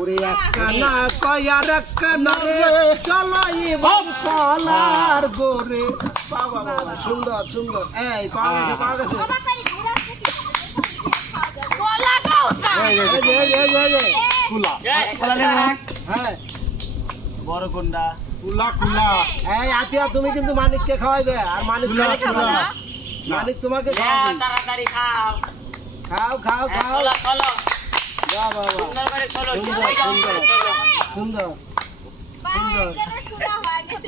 ওরে একখানা কয়ার একখানা রে চলো ইবাম কলার গোরে বাবা বাবা সুন্দর সুন্দর এই পাওয়া গেছে কলা কোথা এই কুলা খোলা নেব হ্যাঁ বড় কোনটা কুলা কুলা এই আতিয়া তুমি কিন্তু মানিককে খাওয়াইবে আর মানিক কুলা তোমাকে কুলা খাওয়াবে। মানিক তোমাকে যাও খাওয়াবে তাড়াতাড়ি খাও খাও খাও খাও খোলা খোলো বাহ বাহ বাহ সুন্দর করে খোলো সুন্দর, সবাই যাও সুন্দর। খোলো সুন্দর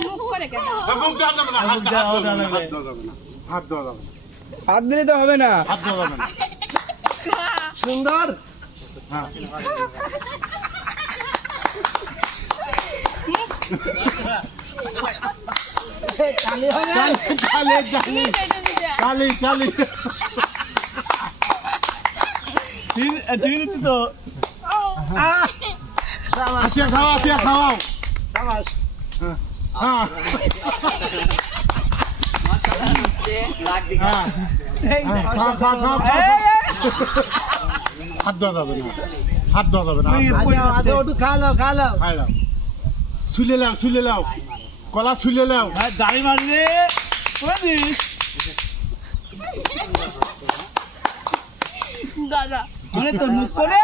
মুখ করে কেন মুখ দেওয়া যাবে না হাত দেওয়া যাবে না হাত দেওয়া যাবে না হাত দিলে তো হবে না। হাত দেওয়া যাবে না সুন্দর হ্যাঁ কালি হবে কালি কালি কালি কালি ঠিক আছে তো আসিয়া খাওয়াও সাবাস হ্যাঁ হ্যাঁ খাও খাও খাও হাত দেওয়া যাবে না হাত দেওয়া যাবে না আচ্ছা একটু খা লাও খাই নাও শুলে লাও কলা শুলে লাও দাড়ি মারবে বুঝিস দাদা মানে তোর মুখ করে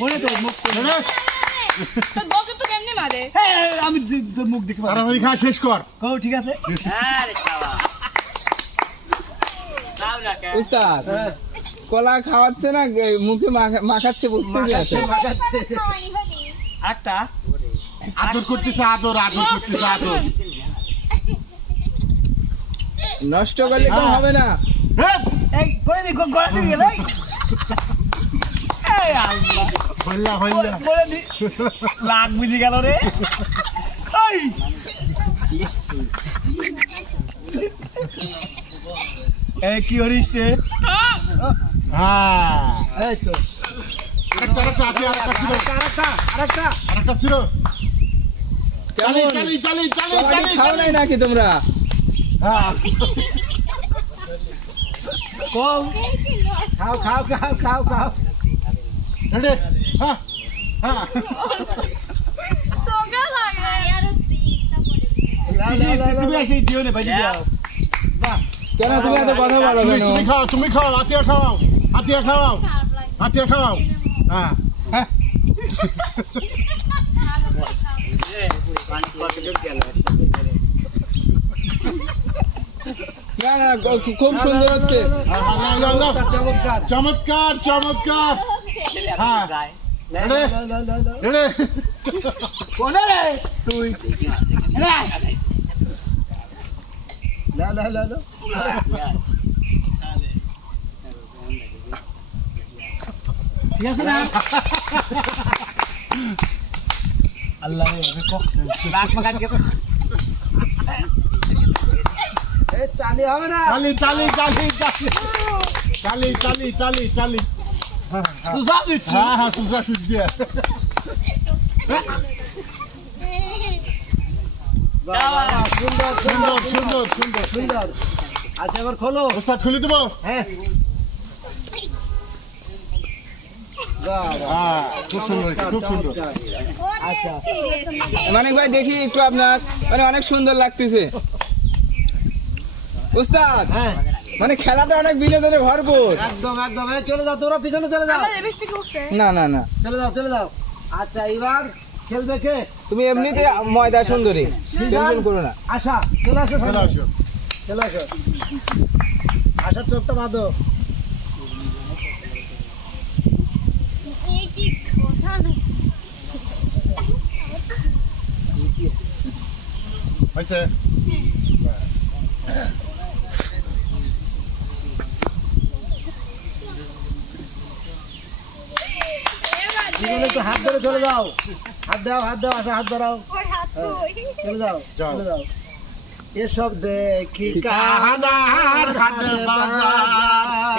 মনে তোর মুখ করে তোর বউকে তো কেমনি মারে আমি তোর মুখ দেখতে পারি তাড়াতাড়ি খা শেষ কর কও ঠিক আছে উস্তাদ কলা খাওয়াচ্ছে না মুখে মাখাচ্ছে বুঝতে পেরেছে। মাখাচ্ছে একটা আদর করতেছে আদর করতেছে আদর নষ্ট করলে কম হবে না। এই করে দি গলা দিয়ে গেল এই আল্লাহ হইলা বলে দি লাগ বুঝি গেল রে এই এই কি হরিস রে হ্যাঁ এই তো আরেকটা আছে আরেকটা ছিল চালি চালি চালি চালি কলা কি চালি খাও নাই নাকি তোমরা? হ্যাঁ কও খাও রেডি হ্যাঁ হ্যাঁ তোকে লাগে তুমি এসে দিও না ভাই দিও কেন তুমি এত কথা বলো কেন? তুমি খাও হাতিয়া খাওয়াও হ্যাঁ না না খুব সুন্দর হচ্ছে। চমৎকার চমৎকার হ্যাঁ রেডি রেডি কোনে রে তুই রে লা ঠিক আছে না আল্লাহ রে রাখ মাখান কে এই চালি হবে না চালি তুই যা দিচ্ছি হ্যাঁ সুজা সুজি সুন্দর সুন্দর আচ্ছা এবার খোলো ওস্তাদ খুলে দেবো হ্যাঁ হ্যাঁ খুব সুন্দর আচ্ছা মানিক ভাই দেখি একটু আপনার মানে অনেক সুন্দর লাগতেছে উস্তাদ। হ্যাঁ মানে খেলাটা অনেক বিনোদনে ভরপুর। একদম এই চলে যাও তোমরা পিছনে চলে যাও আমার লিপস্টিক উঠছে না না না চলে যাও আচ্ছা এবার খেলবে কে তুমি এমনিতে ময়দা সুন্দরী, টেনশন করো না। আশা চলে আসো চলে আসো আশার চোখটা বাঁধো এই কি কথা হয়েছে জীবনে একটু হাত ধরে চলে যাও হাত দাও আশা হাত ধরাও ওর হাত কই চলে যাও যাও। চলে যাও এসব দেখি কাহানার হাট বাজার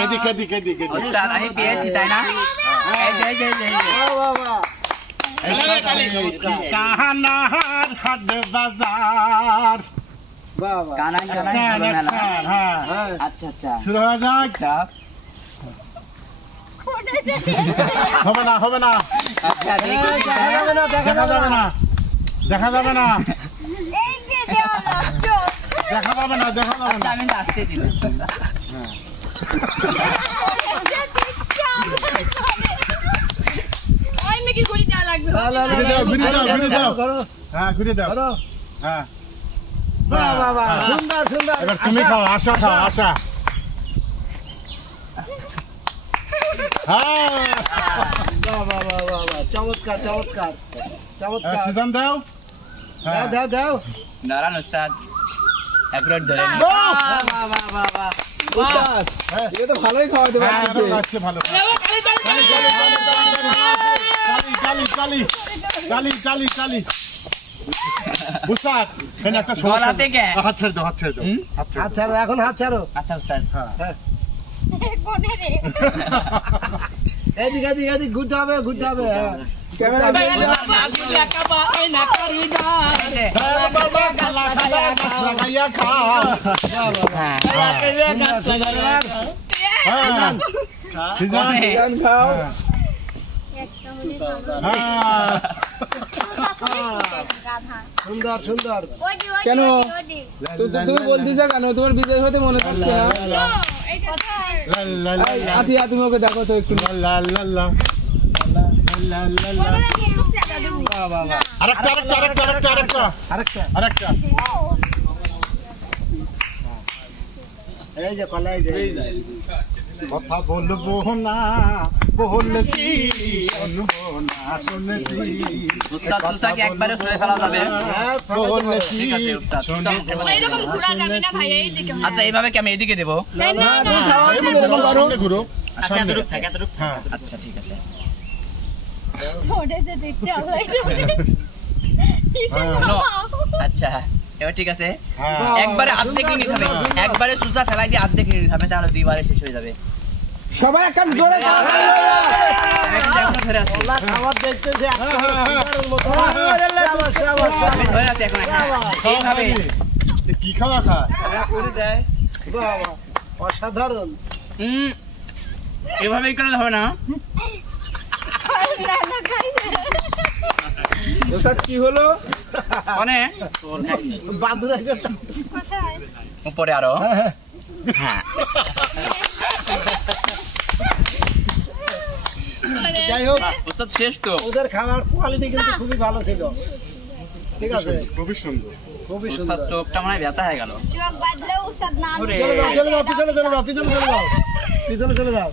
এদিকে ওস্তাদ আমি পেয়েছি তাই না এই যে বাবা কাহানার হাট বাজার বাবা গানা অ্যাকশন, হ্যাঁ হ্যাঁ আচ্ছা শুরু হয়ে যাক হবে না হবে না আচ্ছা এই, দেখা যাবে না, দেখা দেখা যাবে যাবে না। না দেখা যাবে না এই যে দেওয়ালা চোখ দেখা যাবে না দেখা যাবে আচ্ছা না আমি আসতে দিতেছি ওই মেকি গড়ি দেওয়া লাগবে ঘুরে দাও ঘুরে দাও ঘুরে দাও ধরো, হ্যাঁ ঘুরে দাও ধরো। হ্যাঁ বাহ, বাহ, বাহ, হ্যাঁ। সুন্দর, সুন্দর। এবার তুমি আশা, খাও আশা খাও আশা হ্যাঁ বাহ, বাহ, বাহ, বাহ, বাহ। চমৎকার, চমৎকার, চমৎকার। সিজন দাও হ্যাঁ দাও, দাও, দাও। দাঁড়ান ওস্তাদ একবার ধরে নিন। বাহ, বাহ, বাহ, বাহ, বাহ। ওস্তাদ হ্যাঁ। এটা তো ভালোই খাওয়াতে হ্যাঁ পারছে এবার লাগছে ভালো কালি কালি কালি কালি কালি বুসাক এখানে একটা সমস্যা গলা থেকে? হাত ছেড়ে দাও হাত ছেড়ে দাও হুম? হাত ছেড়ে হাত ছাড়ো, এখন হাত ছাড়ো। আচ্ছা ওস্তাদ হ্যাঁ কোনে রে এদিক, এদিক, এদিক, ঘুরতে হবে, ঘুরতে হবে, হ্যাঁ। ক্যামেরা দাও বাবা কালা খালা গাছ লাগাইয়া খাও হ্যাঁ সুন্দর, সুন্দর। এবার হ্যাঁ সিজন গান খাও হ্যাঁ গাধা সুন্দর, সুন্দর। ওডি ওডি কেন? ওডি তুমি বলতেছ কেন তোমার বিজয় হতে মনে থাকছে না এই কথা আতিয়া তুমি ওকে দেখো তো একটু বাহ, বাহ, বাহ। আরেকটা আরেকটা আরেকটা আরেকটা আরেকটা আরেকটা। আরেকটা এই যে কলা, এই যে, এই যে। কথা বলবো না বলেছি শুনবো না শুনেছি উস্তাদ সুসাকে একবারে শুনে ফেলা যাবে হ্যাঁ, বলেছি ঠিক আছে, উস্তাদ। শুনবো না, এরকম ঘোরা যাবে না ভাই এই দিকে আচ্ছা এইভাবে কি আমি এদিকে দেবো না না তুমি খাওয়া এই যাবে না। সামনে ঘুরো সামনে হ্যাঁ আচ্ছা ঠিক আছে ওডে যে দেখতে হবে নো। আচ্ছা এবার ঠিক আছে হ্যাঁ একবারে অর্ধেক নিতে হবে একবারে সুসা ফেলাই দিয়ে অর্ধেক নিতে হবে তাহলে দুইবারে শেষ হয়ে যাবে সবাই এখন জোরে খাওয়া দাওয়া করো। আমি কিন্তু এখনো ধরে আছি কলা খাবার দেখতেছে একটা হ্যাঁ, হ্যাঁ, হ্যাঁ। সিগারের মতো। শাবাশ, শাবাশ, আমি শাবাশ। ধরে আছি এখন এইভাবে কি খাওয়া খায় বাহ, বাহ। অসাধারণ। এভাবেই করলে হবে না না না খাই না ওস্তাদ কি হলো মানে বাদুর একটা কোথায় উপরে আরো হ্যাঁ, হ্যাঁ। হ্যাঁ যাই হোক, ওস্তাদ শেষ তো ওদের খাবার কোয়ালিটি কিন্তু খুবই ভালো ছিল। ঠিক আছে, খুবই সুন্দর খুবই ওস্তাদ সুন্দর। চোখটা মানে ব্যথা হয়ে গেল চোখ বাদলে উস্তাদ না ওরে। চলে যাও, চলে যাও, পিছনে চলে যাও, পিছনে চলে যাও, পিছনে চলে যাও।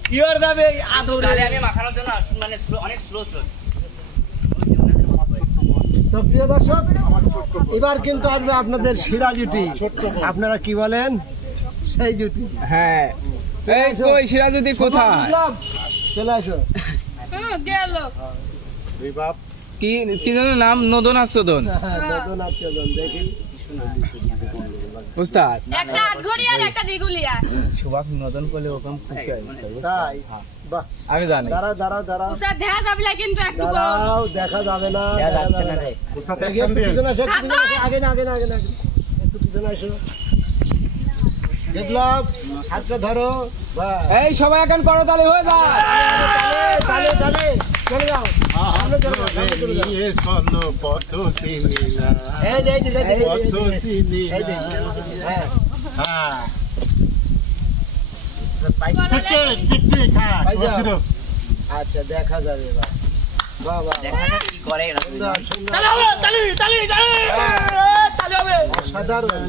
তাহলে আমি মাখানোর জন্য মানে অনেক স্লো তো প্রিয় দর্শক, এবার কিন্তু আসবে আপনাদের সেরা জুটি। আপনারা কি বলেন? সেই জুটি। হ্যাঁ এই কই সিরাজুদ্দি কোথায় বিপ্লব, চলে আসো। গেল বিবাপ কি কি যেন নাম নদন আর সদন হ্যাঁ, নতুন আর চলুন, দেখি। উস্তাদ একটা আটঘড়ি আর একটা দিগুলিয়া সুভাষ নদন করলে ওরকম খুশি হয় তাই? বাহ, আমি জানি দাঁড়াও, দাঁড়াও, দাঁড়াও। উস্তাদ দেখা যাবে না কিন্তু একটু দাঁড়াও, দেখা যাবে না, দেখা যাবে না। কোথা একটু থেকে দিয়ে পিছনে আসো, একটু পিছনে আসো। আগে না, আগে না, আগে না, আগে না। একটু পিছনে আসো। বিপ্লব, হাতটা ধরো। বাহ। এই সবাই এখন করতালি হয়ে যায় তালে, তালে, চলে যাও। সামনে চলে যাও, সামনে চলে যাও। নিয়ে চলো পথ চিনিলা এই যে, এই যে, এই যে, এই যে, পথ এই যে, চিনিলা এই যে। হ্যাঁ, হ্যাঁ টিক টিক হ্যাঁ পাইছো? বসিরো আচ্ছা, দেখা যাবে এবার। বাহ, বাহ, দেখা বাহ। যাক কি করে এরা সুন্দর, দুজন। সুন্দর। অসাধারণ।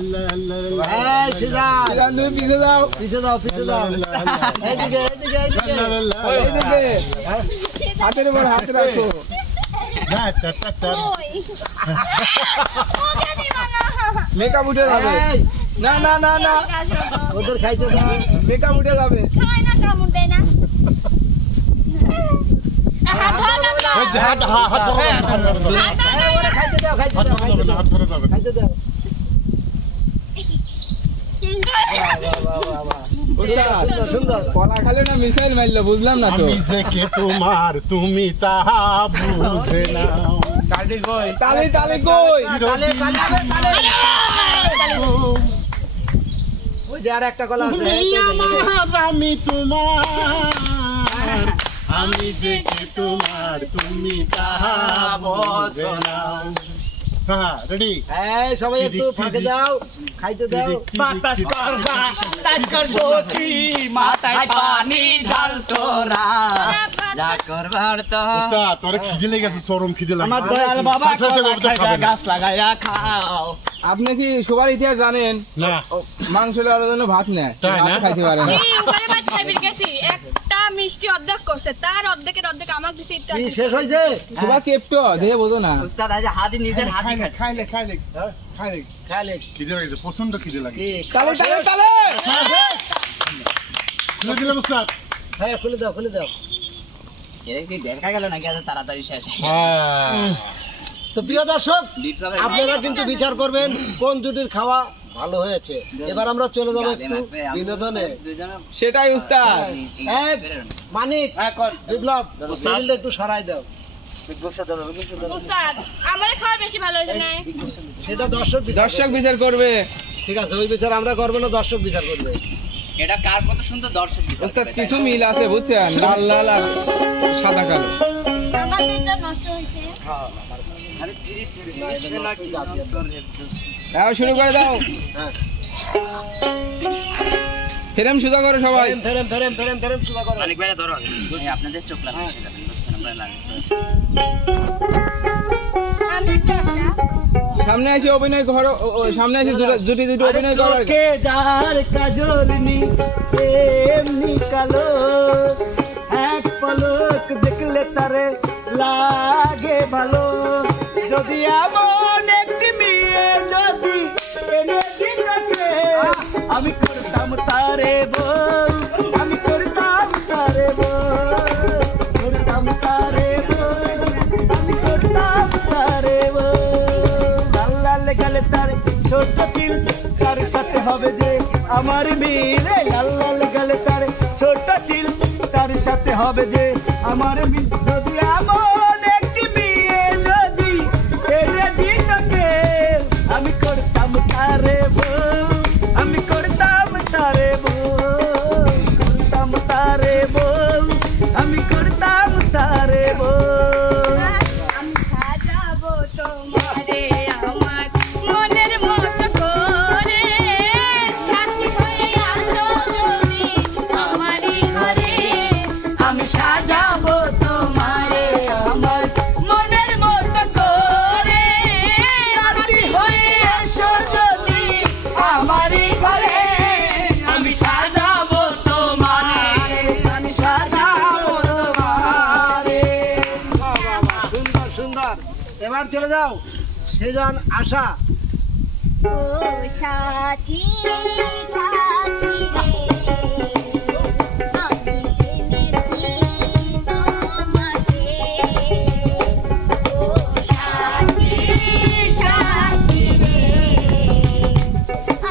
এই, সিজান। সিরাজ, তুমি পিছে যাও পিছে যাও, পিছে যাও। এইদিকে, এইদিকে, এইদিকে। এইদিকে হ্যাঁ, হাতের উপর হাত রাখো ওই ওকে দিবা না মেকআপ উঠে যাবে এই, না না না না ওদের খাইতে দাও। মেকআপ উঠে যাবে খায় না কামড় দেয় না হাত ধরা যাবে না হাত ধরো এই, ওরা খাইতে দাও, খাইতে দাও, খাইতে দাও, হাত ধরে যাবে খাইতে দাও। বাহ, বাহ, বাহ, বাহ। উস্তাদ সুন্দর, সুন্দর। কলা খালে না মিসাইল মারলো বুঝলাম না তো আমি যে কে তোমার তুমি তাহা বুঝে নাও তালি কই তালে, তালে হবে, তালে। ওই যে আর একটা কলা আছে, এই, এই, এই, এই। আমার আমি তোমার আমি যে কি তোমার তুমি তাহা বোঝো না। হ্যাঁ রেডি এই সবাই একটু ফাঁকে যাও, খাইতে দাও। বাতাস কর বাতাস কর সখী মাথায় পানি ঢাল তোরা যা করবার তো ওস্তাদ তোর খিদে লেগে গেছে চরম খিদে লাগে আমার দয়াল বাবা সাথে সাথে তো খাবে না। গাছ লাগাইয়া খাও। আপনি কি সবার ইতিহাস জানেন? না মাংস লওয়ার জন্য ভাত নেয়, তাই না? ভাত খাইতে পারে না। এই ওখানে ভাত খাইবির গেছি, একটা মিষ্টি অর্ধেক করছে, তার অর্ধেকের অর্ধেক আমার দিছে ইত্যাদি। কি শেষ হয়েছে? সবার কেপটো দেখে বোঝো না। উস্তাদ আজ হাতি নিজের হাতি খায়। খাইলে খাইলে খাইলে খাইলে খিদে লাগছে প্রচন্ড খিদে লাগে কি? তালে তালে তালে খুলে দিলাম ওস্তাদ হ্যাঁ খুলে দাও, খুলে দাও। এর কি দেখা গেল নাকি এত তাড়াতাড়ি শেষ? তো প্রিয় দর্শক, আপনারা কিন্তু বিচার করবেন কোন দুটির খাওয়া ভালো হয়েছে। এবার আমরা চলে যাবো একটু বিনোদনে। সেটাই উস্তাদ। এক মানিক, বিপ্লব, টেবিলটা একটু সরাই দাও। উস্তাদ, আমারে খাওয়া বেশি ভালো হয়েছে না? সেটা দর্শক বিচার দর্শক বিচার করবে। ঠিক আছে, ওই বিচার আমরা করবো না, দর্শক বিচার করবে। এটা কার কত সুন্দর দর্শক বিচার উস্তাদ করে, কিছু মিল আছে বুঝছেন, লাল লাল আর সাদা কালো। আমার দিনটা নষ্ট হয়েছে। এবার শুরু করে দাও। হ্যাঁ, ফেরেম সুদা করো সবাই। ফেরেম ফেরেম ফেরেম ফেরেম শুরু করো। অনেক বেলা ধরো এই আপনাদের চোখ লাগবে আমরা লাগে আমি একটা সামনে এসে অভিনয় করো, সামনে এসে জুটি জুটি অভিনয় করো। চোখে যার কাজল নি এমনি কালো, এক পলক দেখলে তারে লাগে ভালো। যদি এমন একটি মেয়ে যদি এনে দিতে, আমি করতাম তারে বউ, আমি করতাম তারে বউ, করতাম তারে বউ, আমি করতাম তারে বউ। লাল লাল গালে তার ছোট তিল, তার সাথে হবে যে আমার মিল। লাল লাল গালে তার ছোট তিল, তার সাথে হবে যে আমার মিল। যদি এমন একটি মেয়ে যদি এনে দিতে, আমি করতাম তারে বউ, আমি করতাম তারে বউ, করতাম তারে বউ, আমি করতাম তারে বউ। আমি সাজাবো তোমারে আমার মনের মতো করে, সাথী হয়ে আসো যদি আমারই ঘরে। আমি সাজাবো তোমারে আমার মনের মতো করে, সাথী হয়ে এসো যদি আমারই ঘরে। আমি সাজাবো তোমারে, আমি সাজাবো তোমারে। সুন্দর সুন্দর। এবার চলে যাও সেজান আশা। ও সাথী সাথী রে, আমি জেনেছি তোমাকে। ও সাথী সাথী রে,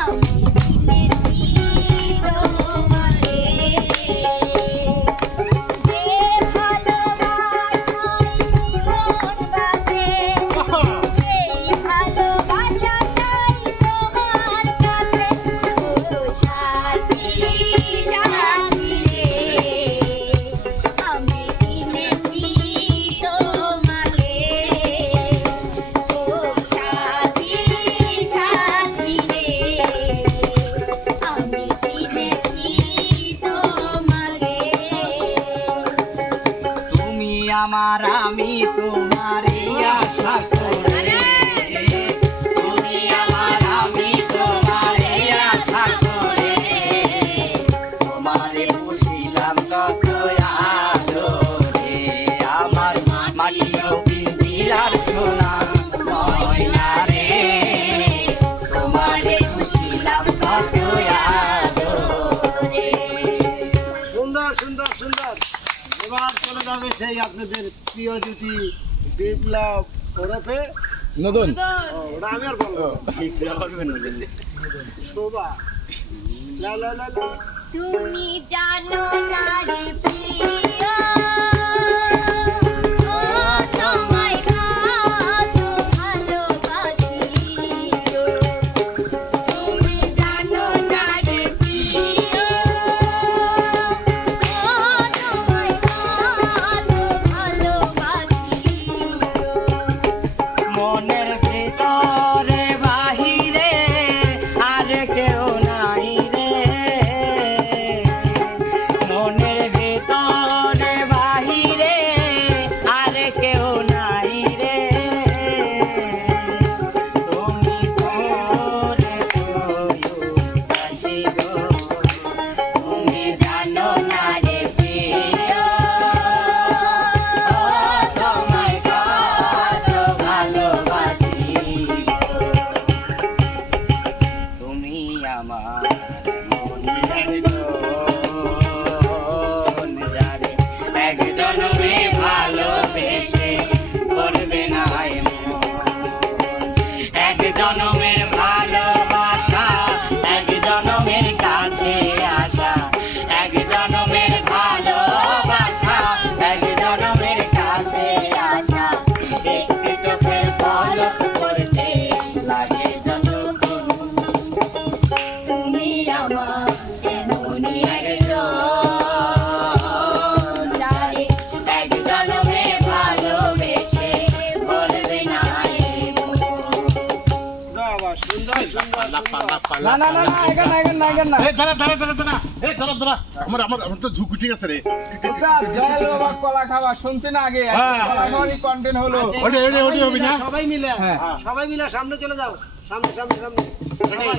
আমি জেনেছি তোমাকে। যে ভালোবাসায় মন বাঁধে, সেই ভালোবাসাটাই তোমার কাছে। ও সাথী সাথী রে, আমি চিনেছি তোমাকে। ও সাথী সাথী রে, আমি চিনেছি তোমাকে। তুমি আমার আমি তোমারই আশা করে, তুমি আমার আমি তোমারই আশা করে, তোমারে পুষিলাম কত আদরে, আমার মাটিও পিঞ্জিরার সোনা ময়না রে, তোমারে পুষিলাম কত আদরে। সুন্দর সুন্দর সুন্দর। এবার চলে যাবে সেই আপনাদের প্রিয় জুটি বিপ্লব ওরফে নতুন ওটা আমি আর বলবো শোভা। লা লা লা লা। তুমি জানো না রে প্রিয়, ও তোমায় কত ভালোবাসি। তুমি জানো না রে প্রিয়, ও তোমায় কত না না না না এখান না এখান না এখান না এই দাঁড়া দাঁড়া দাঁড়া দাঁড়া এই দাঁড়া দাঁড়া আমার তো ঝুঁকি ঠিক আছে রে ওস্তাদ জয় বাবা কলা খাওয়া শুনছি না আগে হ্যাঁ। কলা খাওয়ারই কন্টেন্ট হলো ওটা হবে না সবাই মিলে হ্যাঁ। সবাই মিলে সামনে চলে যাও সামনে সামনে সামনে সবাই।